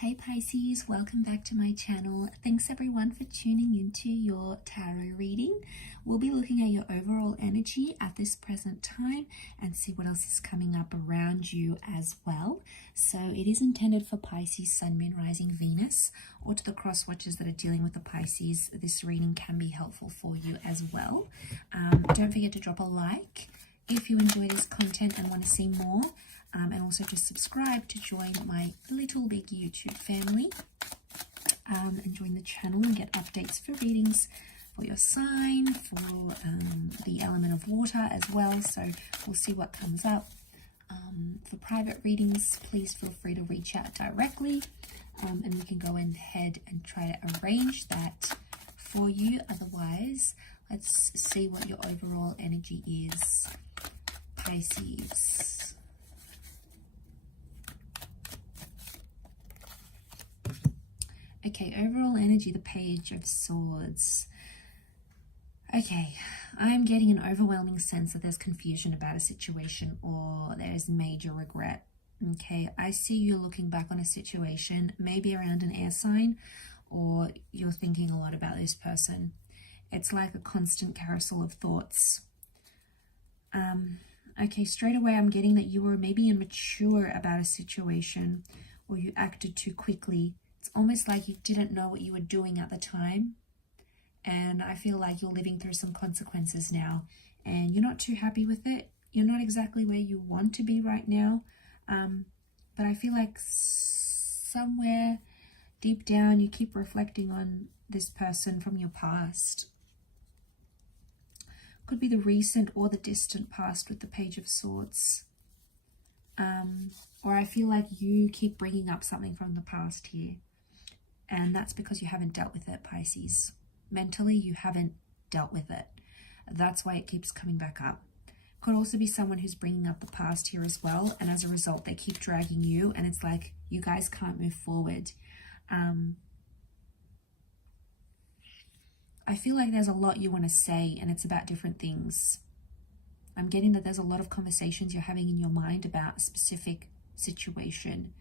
Hey Pisces, welcome back to my channel. Thanks everyone for tuning into your tarot reading. We'll be looking at your overall energy at this present time and see what else is coming up around you as well. So it is intended for Pisces, Sun, Moon, Rising, Venus, or to the cross watchers that are dealing with the Pisces. This reading can be helpful for you as well. Don't forget to drop a like if you enjoy this content and want to see more. And also just subscribe to join my little big YouTube family and join the channel and get updates for readings for your sign, for the element of water as well. So we'll see what comes up. For private readings, please feel free to reach out directly and we can go ahead and try to arrange that for you. Otherwise, let's see what your overall energy is, Pisces. Okay, overall energy, the Page of Swords. Okay, I'm getting an overwhelming sense that there's confusion about a situation or there's major regret. Okay, I see you looking back on a situation, maybe around an air sign, or you're thinking a lot about this person. It's like a constant carousel of thoughts. Okay, straight away I'm getting that you were maybe immature about a situation or you acted too quickly. It's almost like you didn't know what you were doing at the time. And I feel like you're living through some consequences now. And you're not too happy with it. You're not exactly where you want to be right now. But I feel like somewhere deep down you keep reflecting on this person from your past. Could be the recent or the distant past with the Page of Swords. Or I feel like you keep bringing up something from the past here. And that's because you haven't dealt with it, Pisces. Mentally, you haven't dealt with it. That's why it keeps coming back up. Could also be someone who's bringing up the past here as well. And as a result, they keep dragging you. And it's like, you guys can't move forward. I feel like there's a lot you want to say. And it's about different things. I'm getting that there's a lot of conversations you're having in your mind about a specific situation.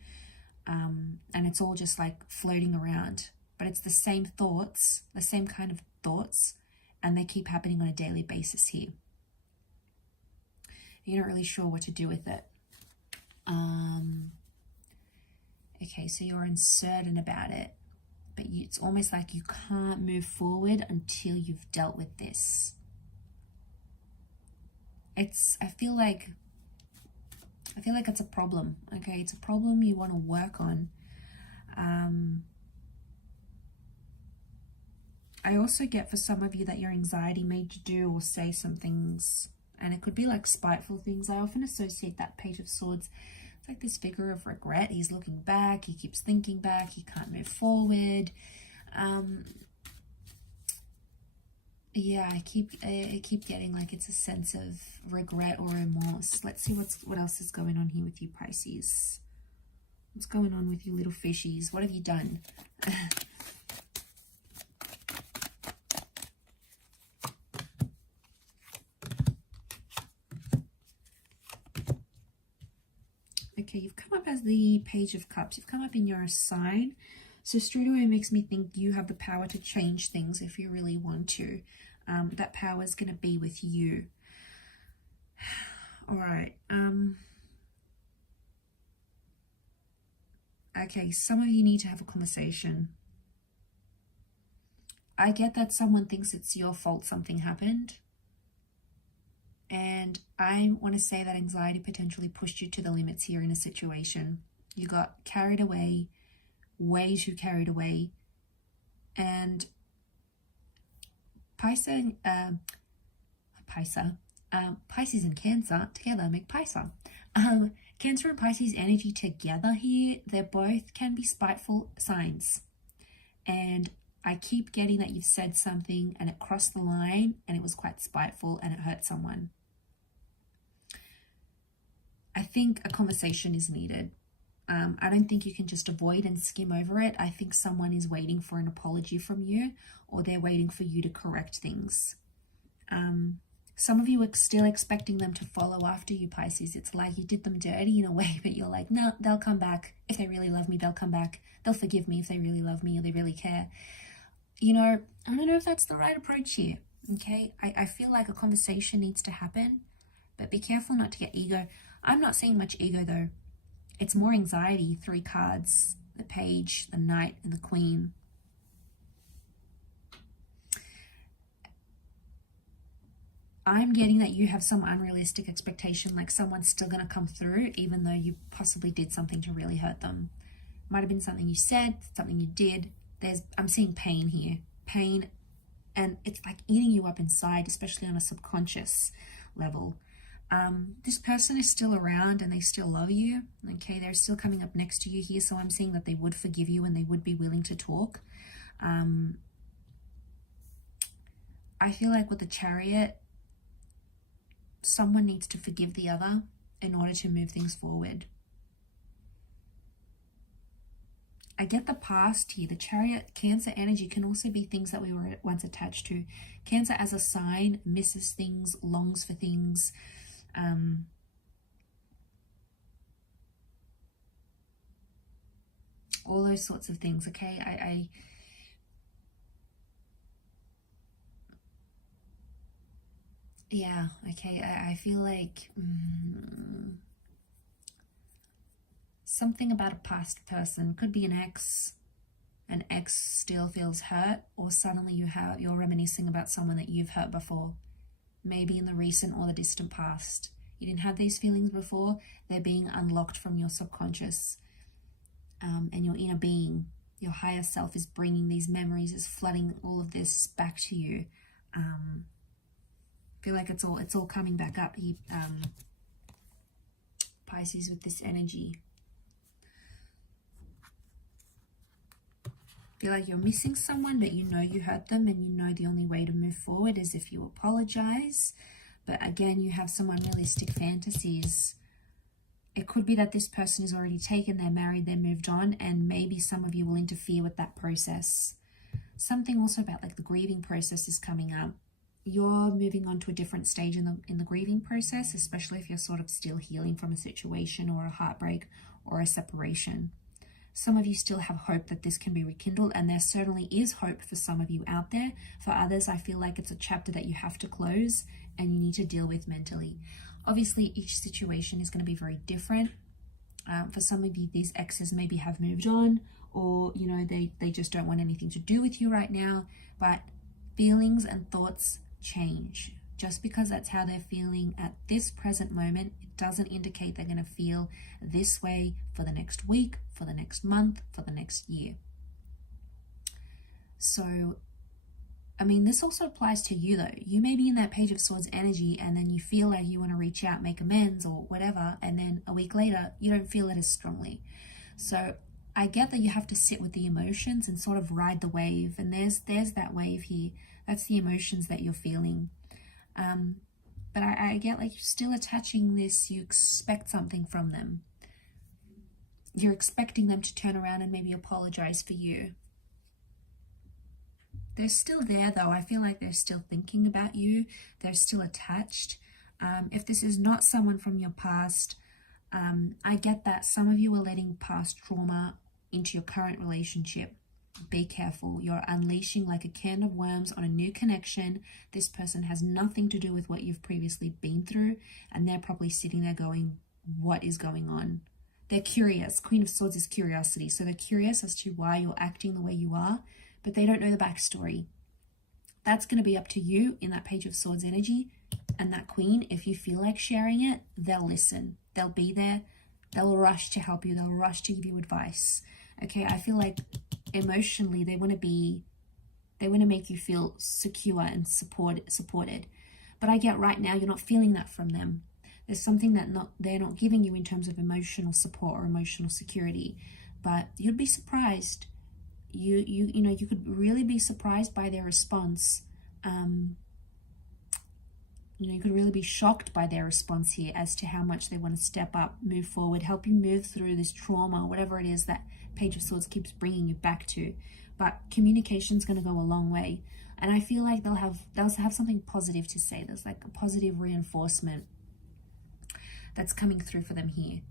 And it's all just like floating around, but it's the same thoughts, the same kind of thoughts, and they keep happening on a daily basis here. You're not really sure what to do with it. Okay, so you're uncertain about it, but it's almost like you can't move forward until you've dealt with this. I feel like it's a problem, okay? It's a problem you want to work on. I also get for some of you that your anxiety made you do or say some things, and it could be like spiteful things. I often associate that Page of Swords. It's like this figure of regret. He's looking back, he keeps thinking back, he can't move forward. Yeah, I keep getting like it's a sense of regret or remorse. Let's see what else is going on here with you, Pisces. What's going on with you little fishies? What have you done? Okay, you've come up as the Page of Cups. You've come up in your sign. So straight away it makes me think you have the power to change things if you really want to. That power is going to be with you. All right. Okay, some of you need to have a conversation. I get that someone thinks it's your fault something happened. And I want to say that anxiety potentially pushed you to the limits here in a situation. You got carried away, way too carried away. And Pisces and Cancer together make Pisces. Cancer and Pisces energy together here, they both can be spiteful signs. And I keep getting that you've said something and it crossed the line and it was quite spiteful and it hurt someone. I think a conversation is needed. I don't think you can just avoid and skim over it. I think someone is waiting for an apology from you, or they're waiting for you to correct things. Some of you are still expecting them to follow after you, Pisces. It's like you did them dirty in a way, but you're like, no, they'll come back. If they really love me, they'll come back. They'll forgive me if they really love me or they really care. You know, I don't know if that's the right approach here, okay? I feel like a conversation needs to happen, but be careful not to get ego. I'm not seeing much ego, though. It's more anxiety. 3 cards, the Page, the Knight, and the Queen. I'm getting that you have some unrealistic expectation, like someone's still going to come through, even though you possibly did something to really hurt them. Might have been something you said, something you did. I'm seeing pain here. Pain, and it's like eating you up inside, especially on a subconscious level. This person is still around and they still love you. Okay, they're still coming up next to you here, so I'm seeing that they would forgive you and they would be willing to talk. I feel like with the Chariot, someone needs to forgive the other in order to move things forward. I get the past here. The Chariot, Cancer energy can also be things that we were once attached to. Cancer as a sign misses things, longs for things. All those sorts of things, okay? Yeah, okay, I feel like something about a past person. Could be an ex still feels hurt, or suddenly you're reminiscing about someone that you've hurt before, maybe in the recent or the distant past. You didn't have these feelings before. They're being unlocked from your subconscious, and your inner being, your higher self, is bringing these memories, is flooding all of this back to you. I feel like it's all coming back up here, Pisces, with this energy. Feel like you're missing someone, but you know you hurt them, and you know the only way to move forward is if you apologize. But again, you have some unrealistic fantasies. It could be that this person is already taken, they're married, they're moved on, and maybe some of you will interfere with that process. Something also about like the grieving process is coming up. You're moving on to a different stage in the grieving process, especially if you're sort of still healing from a situation or a heartbreak or a separation. Some of you still have hope that this can be rekindled, and there certainly is hope for some of you out there. For others, I feel like it's a chapter that you have to close and you need to deal with mentally. Obviously, each situation is going to be very different. For some of you, these exes maybe have moved on, or you know, they just don't want anything to do with you right now. But feelings and thoughts change. Just because that's how they're feeling at this present moment, it doesn't indicate they're going to feel this way for the next week, for the next month, for the next year. So, I mean, this also applies to you though. You may be in that Page of Swords energy, and then you feel like you want to reach out, make amends or whatever, and then a week later, you don't feel it as strongly. So I get that you have to sit with the emotions and sort of ride the wave, and there's that wave here. That's the emotions that you're feeling. But I get like you're still attaching this. You expect something from them. You're expecting them to turn around and maybe apologize for you. They're still there though. I feel like they're still thinking about you. They're still attached. If this is not someone from your past, I get that some of you are letting past trauma into your current relationship. Be careful. You're unleashing like a can of worms on a new connection. This person has nothing to do with what you've previously been through, and they're probably sitting there going, what is going on? They're curious. Queen of Swords is curiosity. So they're curious as to why you're acting the way you are, but they don't know the backstory. That's going to be up to you in that Page of Swords energy. And that Queen, if you feel like sharing it, they'll listen. They'll be there. They'll rush to help you. They'll rush to give you advice. Okay, I feel like emotionally they want to make you feel secure and supported. But I get right now you're not feeling that from them. There's something that they're not giving you in terms of emotional support or emotional security. But you'd be surprised. You know, you could really be surprised by their response. You know, you could really be shocked by their response here as to how much they want to step up, move forward, help you move through this trauma, whatever it is that Page of Swords keeps bringing you back to. But communication is going to go a long way. And I feel like they'll have something positive to say. There's like a positive reinforcement that's coming through for them here.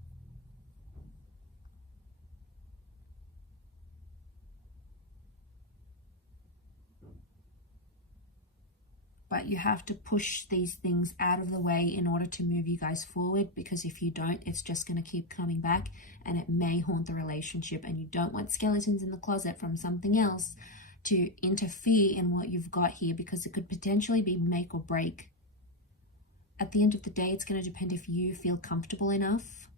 But you have to push these things out of the way in order to move you guys forward, because if you don't, it's just going to keep coming back and it may haunt the relationship, and you don't want skeletons in the closet from something else to interfere in what you've got here, because it could potentially be make or break. At the end of the day, it's going to depend if you feel comfortable enough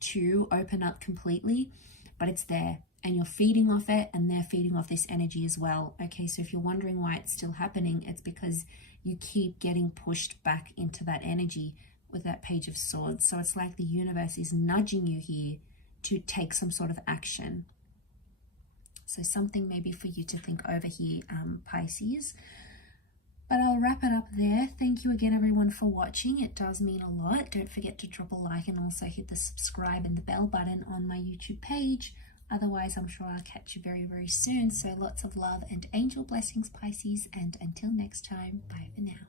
to open up completely, but it's there. And you're feeding off it, and they're feeding off this energy as well. Okay, so if you're wondering why it's still happening, it's because you keep getting pushed back into that energy with that Page of Swords. So it's like the universe is nudging you here to take some sort of action. So something maybe for you to think over here, Pisces. But I'll wrap it up there. Thank you again, everyone, for watching. It does mean a lot. Don't forget to drop a like and also hit the subscribe and the bell button on my YouTube page. Otherwise, I'm sure I'll catch you very, very soon. So lots of love and angel blessings, Pisces. And until next time, bye for now.